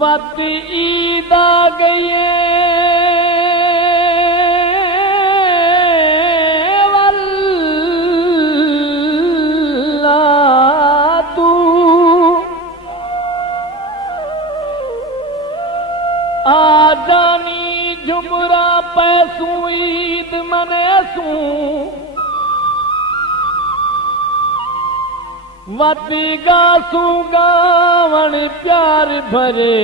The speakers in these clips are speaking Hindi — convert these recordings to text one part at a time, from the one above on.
वत ईद आ गई वल्ला तू आ जानी झुमरा पैसू ईद मनेसू वती गासू गावण प्यार भरे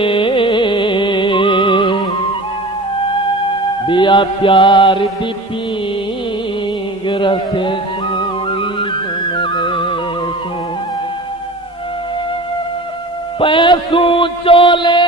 बिया प्यार दी पींग रसे ईद मनेसू पैसू चोले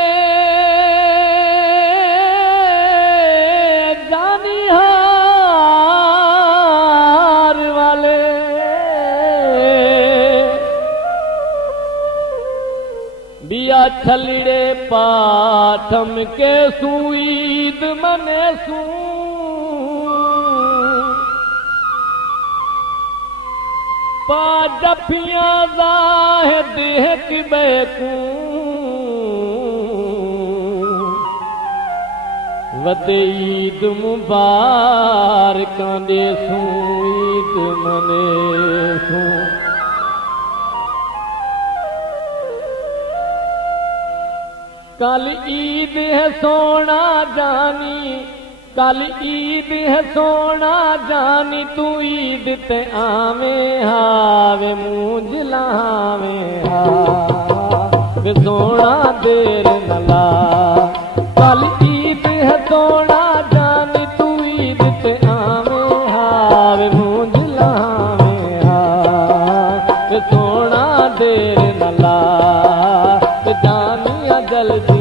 बिया छलिड़े पाठम के सूईद मनेसू पा जफियां ज़ाहिद हिक बैकू वते ईद मुबारकां ॾेसू ईद मनेसू कल ईद है सोना जानी कल ईद है सोना जानी तू ईद ते आवे हावे मूंझ लावे हावे सोना देर न ला कल ईद है सोना जानी तू ईद ते आवे हावे मूंझ लावे हावे सोना देर न ला जानिया जल्दी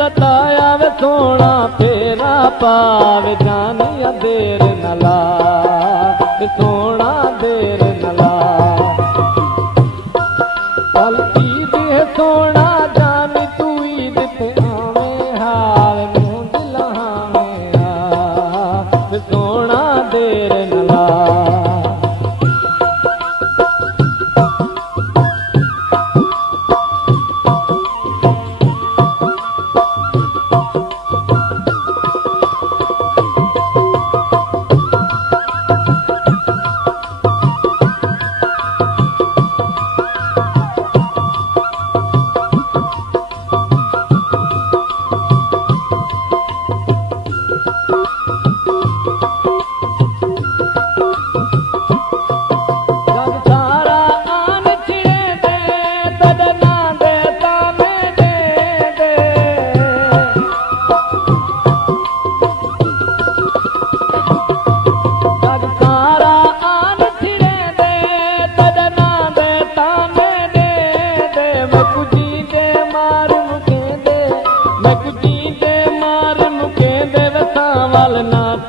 सताया वे सोना फेरा पावे जानिया देर न ला सोना देर न ला कल ईद है सोना जानी तू ईद पे आवे हाल मूंझ लहावे हाल सोना देर न ला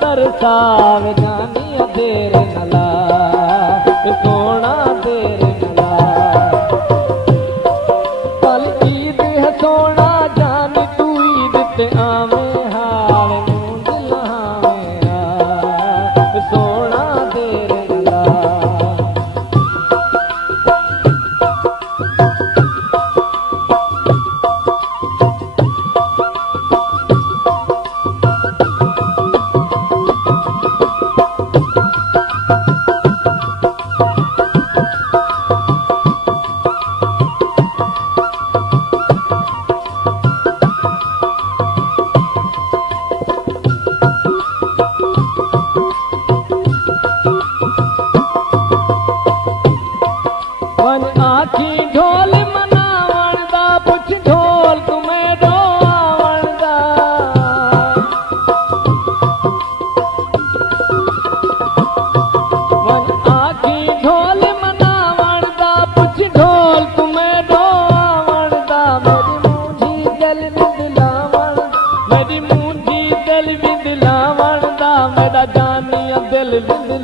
तरसावे जानिया देर न ला सोना देर न ला कल ईद है सोना जानी तू ईद ते आवे हाल मूंझ लहावे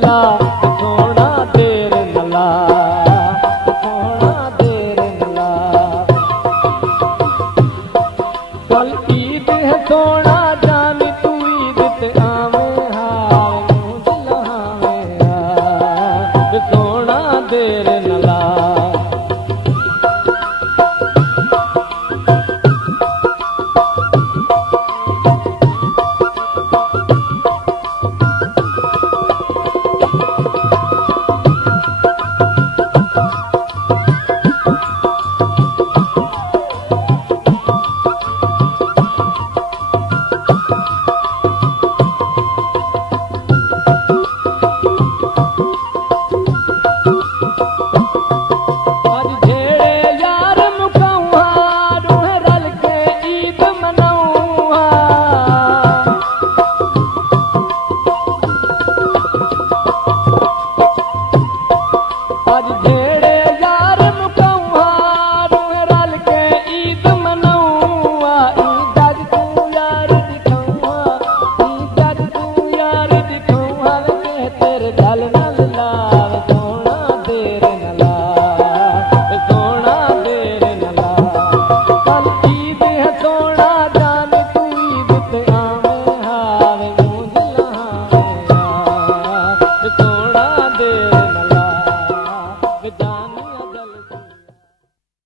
दूल्हा